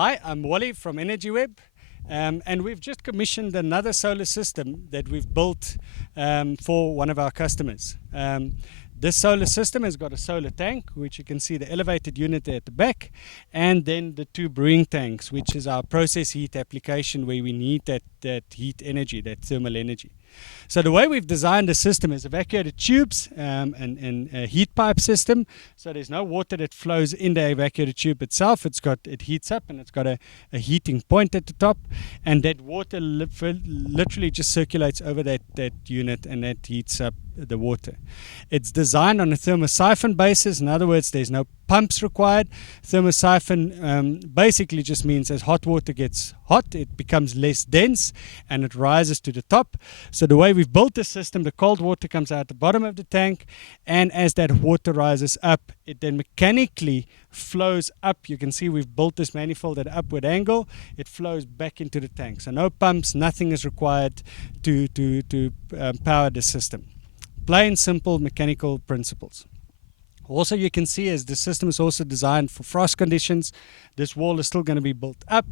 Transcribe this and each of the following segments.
Hi, I'm Wally from Energyweb, and we've just commissioned another solar system that we've built for one of our customers. This solar system has got a solar tank, which you can see the elevated unit there at the back, and then the two brewing tanks, which is our process heat application where we need that heat energy, that thermal energy. So the way we've designed the system is evacuated tubes and a heat pipe system. So there's no water that flows in the evacuated tube itself. It heats up and it's got a heating point at the top, and that water literally just circulates over that unit, and that heats up the water. It's designed on a thermosiphon basis. In other words, there's no pumps required. Thermosiphon basically just means as hot water gets hot, it becomes less dense and it rises to the top. So the way we've built the system, the cold water comes out the bottom of the tank, and as that water rises up, it then mechanically flows up. You can see we've built this manifold at an upward angle. It flows back into the tank. So no pumps, nothing is required to power the system. Plain, simple mechanical principles. Also, you can see as the system is also designed for frost conditions, this wall is still going to be built up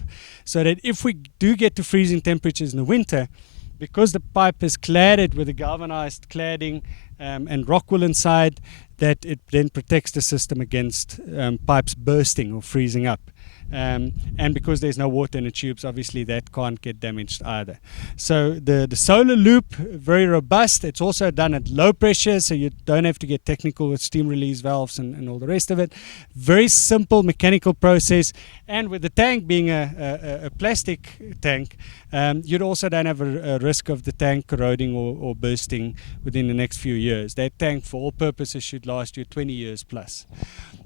so that if we do get to freezing temperatures in the winter, because the pipe is cladded with a galvanized cladding and rock wool inside, that it then protects the system against pipes bursting or freezing up. And because there's no water in the tubes, obviously that can't get damaged either. So the solar loop, very robust. It's also done at low pressure, so you don't have to get technical with steam release valves and all the rest of it. Very simple mechanical process, and with the tank being a plastic tank, you also don't have a risk of the tank corroding or bursting within the next few years. That tank, for all purposes, should last you 20 years plus.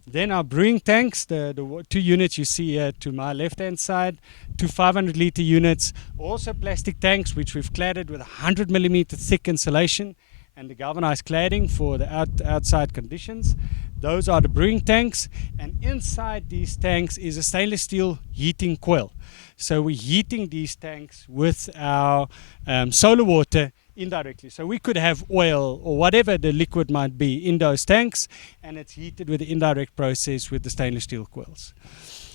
Then our brewing tanks, the two units you see here to my left-hand side, two 500-litre units, also plastic tanks which we've cladded with 100mm thick insulation and the galvanized cladding for the outside conditions. Those are the brewing tanks, and inside these tanks is a stainless steel heating coil. So we're heating these tanks with our solar water indirectly. So we could have oil or whatever the liquid might be in those tanks, and it's heated with the indirect process with the stainless steel coils.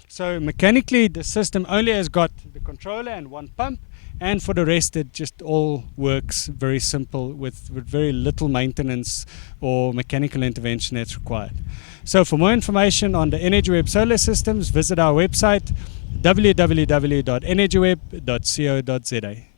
So mechanically the system only has got the controller and one pump, and for the rest it just all works very simple with very little maintenance or mechanical intervention that's required. So for more information on the Energyweb solar systems, visit our website www.energyweb.co.za.